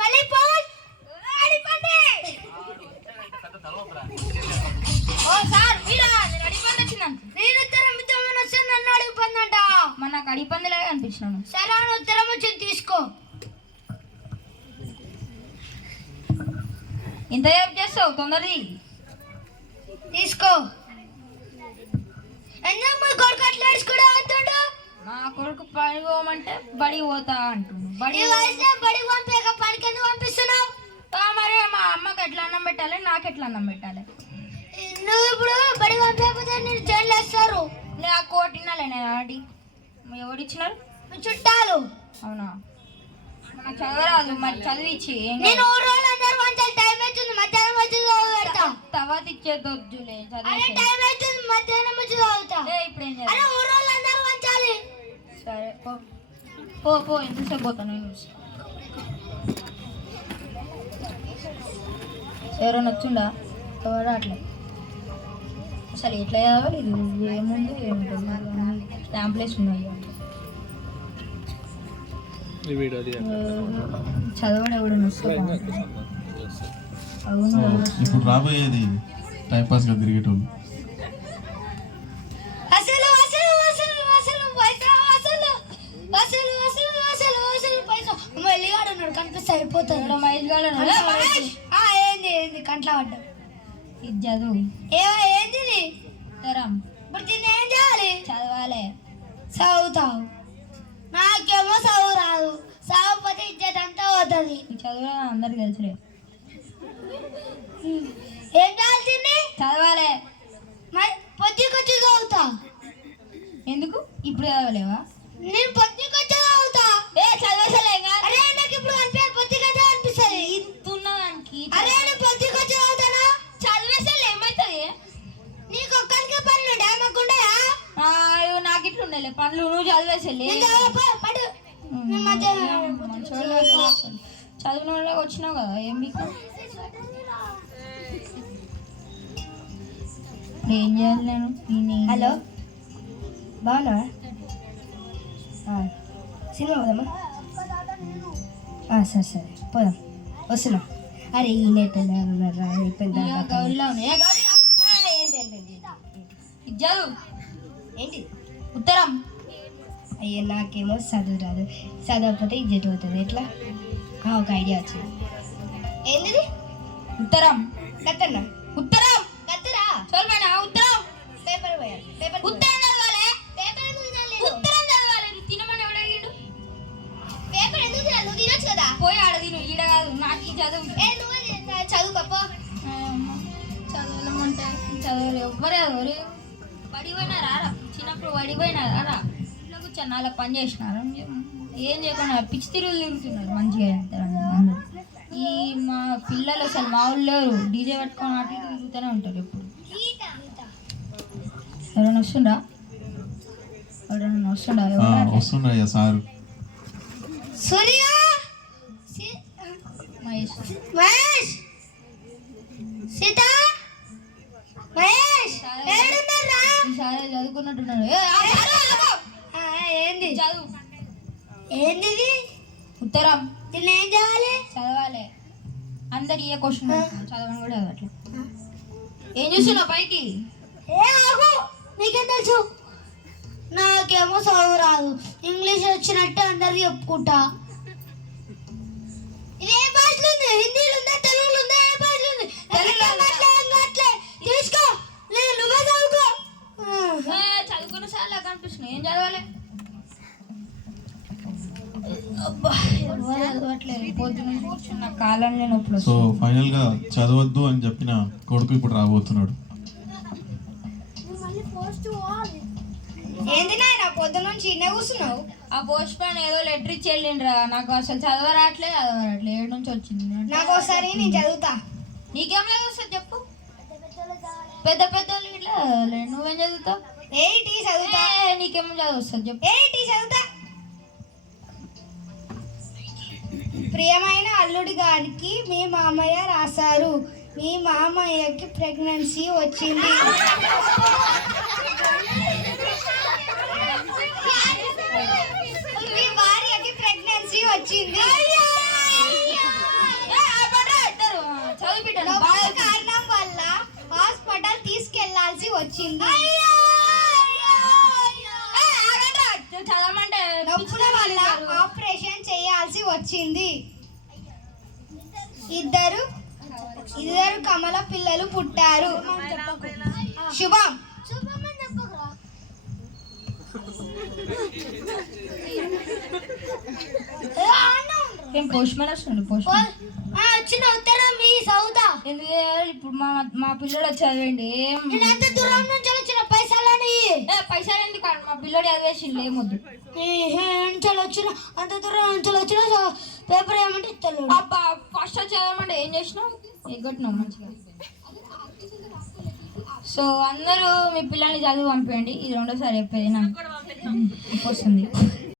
మళ్ళీ అడిపండి. ఓ సార్ మీరా? నేను అడిపండి వచ్చినాను. నేను ఉత్తరం ఇద్దామని వస్తే నన్ను అడిగిపోంది అంట. మన నాకు అడిపందిలాగా అనిపించినాను. సరే అని ఉత్తరం వచ్చింది తీసుకో. ఇంత ఏం చేస్తావు? తొందరది తీసుకో. ఎందుకు మీ కొడుకు అట్లా ఏడ్చుకుంటూ అవుతుండు? మా కొడుకు పని పోమంటే బడి పోతా అంటుండు. బడి బడికి పంపేక పనికి ఎందుకు పంపిస్తున్నావు? మరి మా అమ్మకి ఎట్లా అన్నం పెట్టాలి, నాకు ఎట్లా అన్నం పెట్టాలి? నువ్వు ఇప్పుడు బడి పంపేకపోతే నేను జైలు వేస్తారు. ఆ కోటినాలే నేను ఆడి. ఎవరిచ్చినారు? చుట్టాలు. అవునా? నాకు చదవరాదు, మరి చదివించి నేను రోజులు అందరూ మంచి టైం అవుతుంది, మధ్యాహ్నం వచ్చి చదువుతా. తర్వాత ఇచ్చేదొద్దులే, టైం అవుతుంది, మధ్యాహ్నం వచ్చి చదువుతా. ఇప్పుడు ఏం చేయాలి? రోజులు అందరూ మంచాలి. సరే పో పో. ఎంతసేపు పోతాను? ఎవరైనా వచ్చిండా? ఎవరు అట్లా అసలు ఎట్లా చదవాలి? ఇది ఏముంది ఏముంటుంది? స్టాంప్లేస్ ఉన్నాయి. చదవడం ఎవడన్నా వస్తుంది? అవును, ఇప్పుడు రాబోయేది టైం పాస్ గా తిరిగేటోళ్ళు. అయిపోతుంది. ఏంది ఏంది కంట్లా పడ్డా? ఇది చదువు. ఏంది తరం? ఇప్పుడు దీన్ని ఏం చేయాలి? చదవాలి. చదువుతావు. నాకేమో చదువు రాదు. చదవకపోతే ఇజ్జత్ అంతా పోతుంది. చదువు అందరికి తెలుసులే. ఏం చేయాలి దీన్ని? చదవాలి. పొద్దుకొచ్చి చదువుతా. ఎందుకు? ఇప్పుడు చదవలేవా? నేను పొద్దుకొచ్చి చదువుతా. చదవసలే. అరే నాకు ఇప్పుడు అనిపించదు, పొద్దుకొచ్చే అనిపిస్తుంది. ఇంటున్నానికి. అరే నేను పొద్దుకొచ్చి చదువుతానా? చదివేసలే ఏమవుతుంది? నీకు ఒక్కరికే పనులు డామకుండా నాకు ఇట్లా ఉండలే పనులు. నువ్వు చదివేసలే. చదివిన వాళ్ళకి వచ్చినావు కదా, ఏం మీకు ఏం చేయాలి నేను? హలో, బాగున్నా? సినిమా పోదామా? సరే సరే పోదాం, వస్తున్నాం. అరే ఈ ఏంటి ఉత్తరం? అయ్యో నాకేమో చదువు రాదు, చదవకపోతే ఇజ్జత్ అవుతుంది. ఎట్లా? ఒక ఐడియా వచ్చింది. ఏంటిది? ఉత్తరం. కత్తన్నా? ఉత్తరం కత్తరా? చదవనా? ఉత్తరం పేపర్ పోయాలి. పేపర్ ఉత్తరం చదవాలి. పేపర్ ఎందుకు చదవలేదు? ఉత్తరం చదవాలి. తినమని ఎవడు అడిగిండు? పేపర్ ఎందుకు చదవాలి? నువ్వు తినొచ్చు కదా. పోయి ఆడ తిను, ఈడ కాదు. నాకు ఈ చదువు నువ్వే చదువుకోపో. చదవలేమంటే చదవరు. ఎవ్వరే చదవరు. పడిపోయినా రారా? చిన్నప్పుడు పడిపోయినా రారా? ఇంట్లో కూర్చొని అలా పని చేసినారు. ఏం చేయకుండా పిచ్చి తిరుగులు తిరుగుతున్నారు మంచిగా అందరూ. ఈ మా పిల్లలు అసలు మా ఊళ్ళో డీజే పట్టుకొని అటు ఇటు తిరుగుతూనే ఉంటారు ఎప్పుడు. ఎవరైనా వస్తుండా? ఎవరైనా వస్తుండా? సార్ సూర్య, మహేష్, మహేష్, సీత, మహేష్ సారే చదువుకున్నట్టున్నాడు. ఏంది చదువు? ఏంది ఉత్తరం? దీన్ని ఏం చేయాలి? చదవాలి. అందరు ఏ క్వశ్చన్ చదవని కూడా చదవట్లేదు. ఏం చూస్తున్నావు పైకి? నీకేం తెలుసు? నాకేమో చదువు రాదు. ఇంగ్లీష్ వచ్చినట్టు అందరికి చెప్పుకుంటా. ఇది ఏ భాషలో ఉంది? హిందీలో ఉందా, తెలుగులో ఉందా? ఏ భాషలో ఉంది? తీసుకో, నువ్వే చదువుకో. చదువుకున్న సార్లు కనిపిస్తున్నాయి. ఏం చదవాలి? సో ఫైనల్ గా చదవద్దు అని చెప్పిన కొడుకు ఇప్పుడు రాబోతున్నాడు. ఏంది నాయన పొద్దు నుంచి ఇన్నే కూర్చున్నావు? ఆ పోస్ట్ పైన ఏదో లెటర్ ఇచ్చి వెళ్ళిండ్రా. నాకు అసలు చదవరాట్లే. ఏడు నుంచి వచ్చింది. నాకు ఒకసారి నేను చదువుతా. నీకేం చదువుతుంది చెప్పు? పెద్ద పెద్ద ఇట్లా నువ్వేం చదువుతావు? ఏంటి చదువుతా? నీకేమో చదువుతుంది చెప్పు? ఏంటి చదువుతా? ప్రియమైన అల్లుడి గారికి మీ మామయ్య రాశారు. మీ మామయ్యకి ప్రెగ్నెన్సీ వచ్చింది. మీ భార్యకి ప్రెగ్నెన్సీ వచ్చింది. చదువు బిడ్డ నొప్పి కారణం వల్ల హాస్పిటల్ తీసుకెళ్లాల్సి వచ్చింది. చదవమంటే నొప్పుల వల్ల ఆపరేషన్ చేయాల్సి వచ్చింది. ఇద్దరు కమల పిల్లలు పుట్టారు. శుభం. ఏం పోస్ట్ మ్యాన్ వస్తుంది పోస్ట్ వచ్చిన ఉత్తరం మీ సౌదా. ఎందుకు ఇప్పుడు మా పిల్లడు చదివండి ఏం ఎంత దూరం నుంచి వచ్చిన పైసలని పైసలు ఎందుకు మా పిల్లడు చదివేసిండు ఏమొద్దు వచ్చిన అంత దూరం నుంచి వచ్చిన పేపర్ ఏమంటే ఇస్తాను. అబ్బా ఫస్ట్ చదవమంటే ఏం చేసినావు ఎగ్గొట్టినావు మంచిగా. సో అందరూ మీ పిల్లల్ని చదువు పంపేయండి. ఇది రెండోసారి చెప్పేది నాకు వస్తుంది.